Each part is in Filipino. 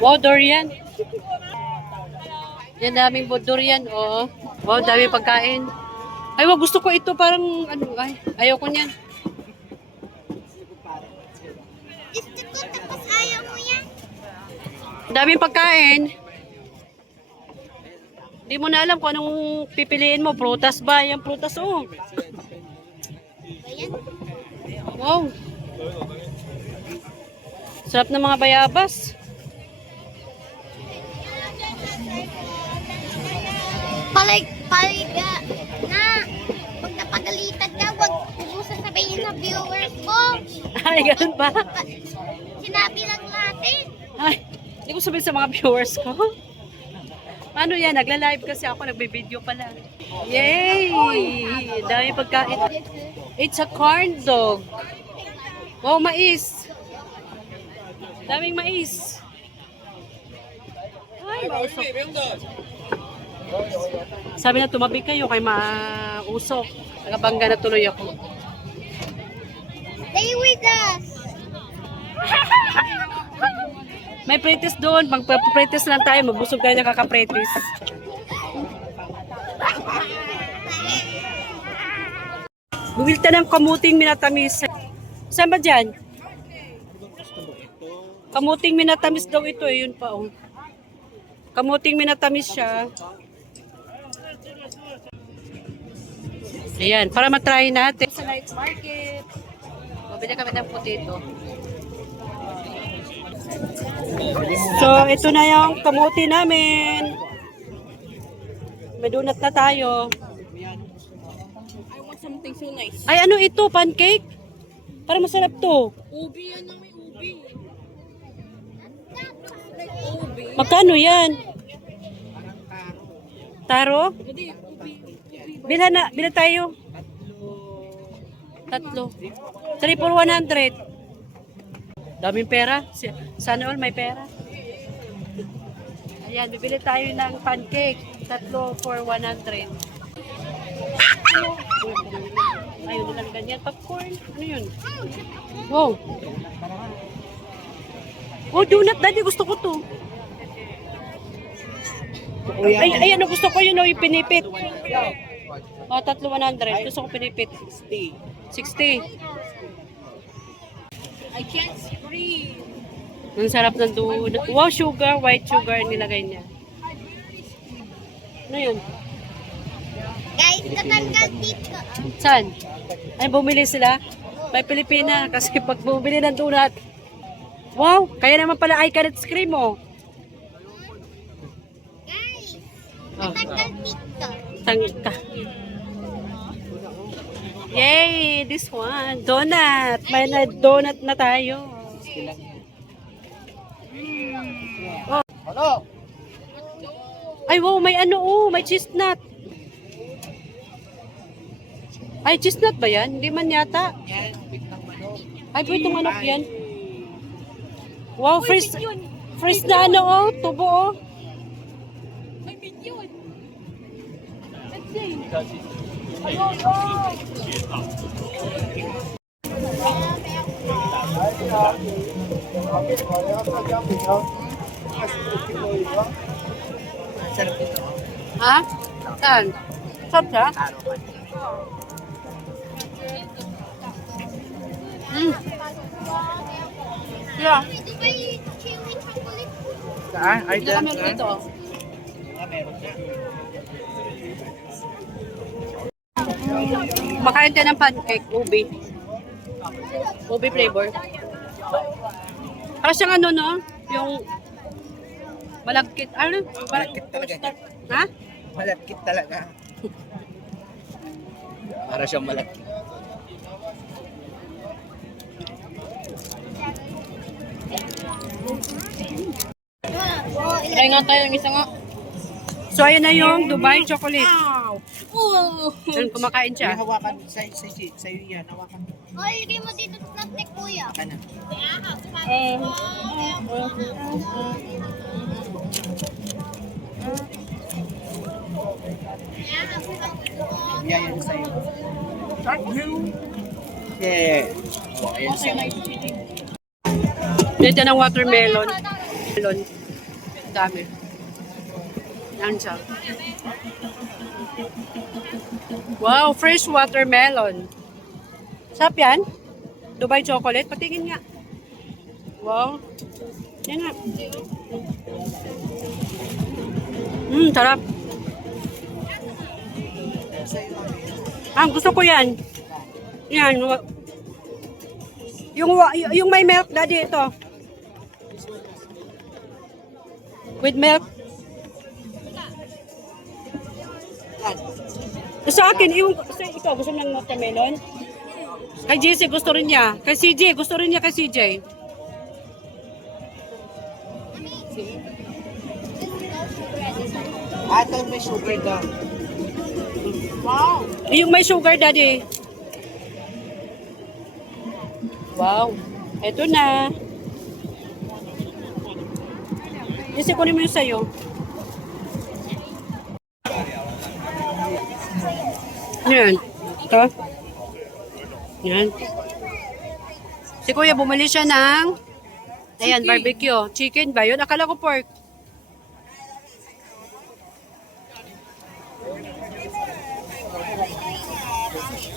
Wow, durian. Yan daming durian, oh. Wow, daming pagkain. Ay, wow, gusto ko ito parang ano, ay, ayaw ko niyan. Gusto ko tapos ayaw mo yan. Daming pagkain. Hindi mo na alam kung anong pipiliin mo. Prutas ba? Yan, prutas, oh. Ayan. Wow. Sarap ng mga bayabas. Paliga na pag napagalitan ka, wag ubusan sabihin sa viewers ko. Ay, ganun ba? Sinabi lang natin. Ay, hindi ko sabihin sa mga viewers ko. Ano yan? Nagla-live kasi ako. Nagbe-video pala. Yay! Dami pagkain. It's a corn dog. Wow, mais. Daming mais. Ay, mausok. Sabi na tumabi kayo kay mausok. Nagabangga na tuloy ako. Stay with us. May pretis doon. Pag-pretis lang tayo, magbusog tayo ng kakapretis. Bumili tayo ng kamuting minatamis. Saan ba dyan? Kamuting minatamis daw ito. Yun pa, oh. Kamuting minatamis siya. Ayan, para matry natin. Sa night market. Mabili kami ng potato. So, ito na yung kamuti namin. May donut na tayo. I want something so nice. Ay, ano ito? Pancake? Para masarap to. Ubi yan na may ubi. Like ubi. Magkano yan? Taro? Hindi, ubi. Bilhan tayo. Tatlo. 3 for 100. Daming pera. Sana all may pera. Ayan, bibili tayo ng pancake. 3 for 100. Ayun lang ganyan. Popcorn. Ano yun? Wow. Oh, donut. Daddy, gusto ko to. Ay, ano gusto ko yun, yung pinipit. Oh, 3 100. Gusto ko pinipit. 60. I can't breathe. Ang sarap ng donut. Wow, sugar. White sugar nilagay niya. Ano yun? Guys, natanggal dito. Saan? Ay, bumili sila? May Pilipina. Kasi pag bumili ng donut. Wow, kaya naman pala ay carrot cream, oh. Guys, Oh. natanggal dito. Tangka. Yay! This one. Donut. May na donut na tayo. Oh. Ay, wow. May ano, oh. May chestnut. Ay, chestnut ba yan? Hindi man yata. Ay, po itong manok yan. Wow, fresh. Fresh na ano, oh. Tubo, oh. May minion. Let's see. Ha? Saan? Sarap siya? Yeah. Pwede ba yung chili chocolate? Saan? Ay, Hindi kami dito. Makain tayo ng pancake, ubi. Ubi flavor. Para siyang ano, no? Yung malagkit. Ano? Malagkit talaga. Ha? Malagkit talaga. Para siyang malagkit. Try nga tayo ng isa nga. So, ayan na yung Dubai chocolate. Oh! Yan, kumakain May siya. hawakan sa'yo yan. Hawakan mo. O, ilagay mo dito sa plastic, kuya. Ka na. Biyaya na sa'yo. Yeah. Oh, ayun sa'yo. Dito ng watermelon. Melon. Dami. Yan siya. Wow, fresh watermelon. Sarap yan? Dubai chocolate? Patingin nga. Wow. Yan nga. Sarap. Gusto ko yan. Yan. Yung may milk, daddy, ito. With milk. Sa akin, ikaw, gusto mo ng watermelon? Kay JC, gusto rin niya. Kay CJ, gusto rin niya kay CJ. Ito may sugar daw. Yung may sugar, daddy. Wow. Eto na. JC, kunin mo yung sayo. Yan. Ito. Yan. Si Kuya, bumili siya ng ayan, barbecue. Chicken ba yun? Akala ko pork.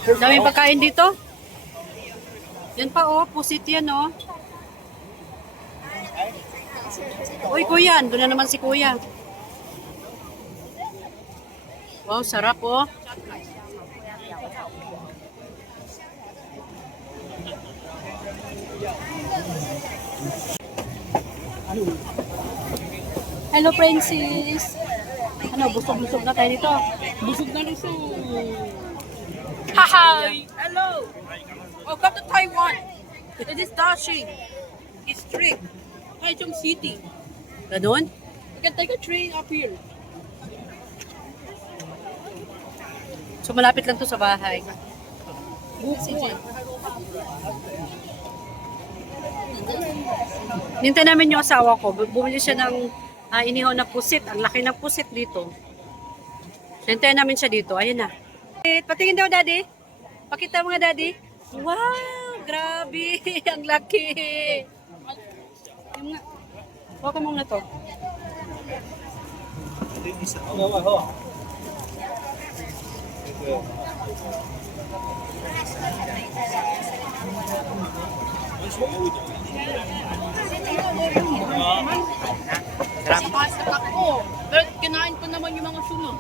Daming pagkain dito. Yan pa oh, pusit yan oh. Uy, Kuya, doon na naman si Kuya. Wow, sarap oh. Hello, Princess. Ano, busog-busog na tayo dito. Busog na rin siya. Hi! Hello! Welcome to Taiwan. It is Dashi. It's trick. Taichung City. Ganun? You can take a train up here. So, malapit lang to sa bahay. Bukuan. Nintay namin yung asawa ko. Bumili siya ng inihaw na pusit. Ang laki ng pusit dito. Nintay namin siya dito. Ayun na. Patingin daw, daddy. Pakita mo nga, daddy. Wow! Grabe! Ang laki! Yung nga. Huwag ka muna to. Pasok ako. Pero kinain ko naman yung mga sunod.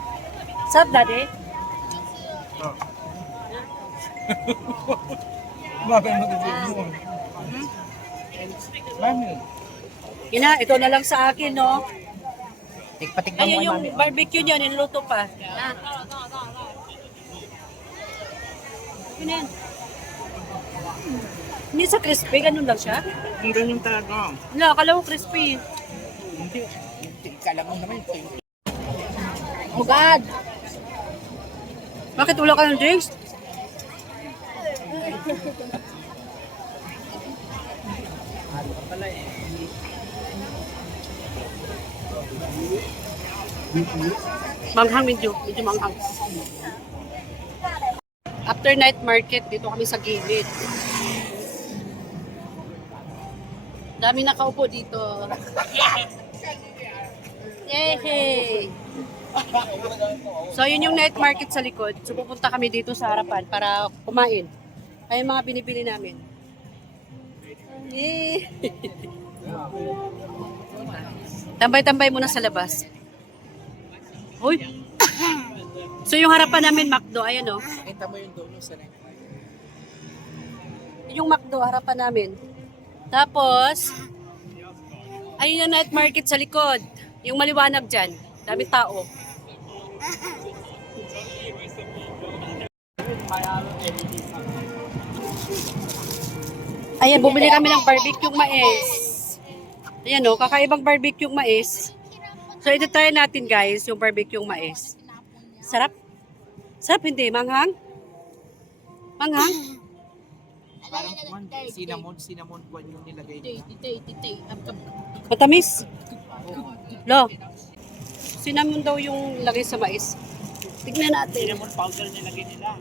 Sarap, daddy? Bakit magiging mo? Mami. Yun na, ito na lang sa akin, no? Patignan mo Ayun kay yung mami. barbecue niya, niluto pa. Yun yan. Hindi sa crispy, ganun lang siya. Ang ganyan talaga. Wala, akala ko crispy. Hindi. Kala mo naman ito yung Oh God! Bakit wala ka ng drinks? Manghang medyo manghang. After night market, dito kami sa gilid. Dami nakaupo dito. Yay! So, yun yung night market sa likod. So, pupunta kami dito sa harapan para kumain. Ay, mga binibili namin. Yay! Tambay-tambay muna sa labas. Uy! So, yung harapan namin, McDo. Ayan o. Kita mo yung dono sa neck. Yung McDo, harapan namin. Tapos, ayun yung night market sa likod. Yung maliwanag dyan. Dami tao. Ayan, bumili kami ng barbecue mais. Ayan o, kakaibang barbecue mais. So, ito try natin guys, yung barbecue mais. Sarap? Sarap hindi? Manghang? Manghang? Parang cinnamon buwan yung nilagay nila. Matamis? Lo, cinnamon daw yung lagay sa mais. Tignan natin. Cinnamon powder nilagay nila.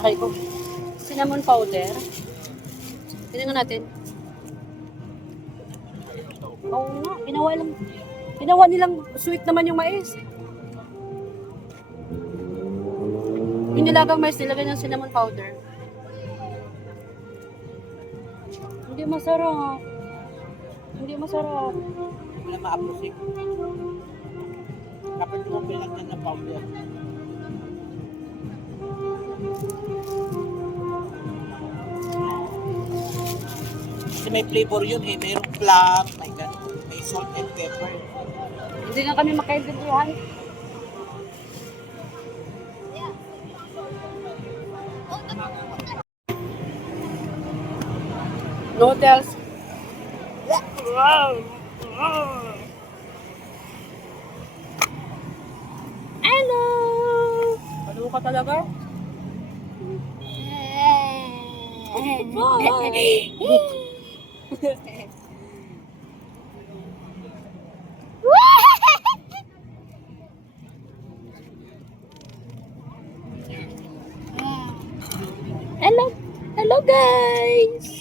Okay ko. Cinnamon powder. Tignan natin. Oo nga, ginawa nilang sweet naman yung mais. Yung nilagang mais, nilagay ng cinnamon powder. Hindi masarap. Hindi masarap. Wala ma-approve. Kapag lumabay lang yan ng powder. Kasi may flavor yun eh. Mayroong plum, may ganun. May salt and pepper. Hindi na kami makaintindihan. Noodles. Hello! Ano ka talaga? Hello! Hello guys!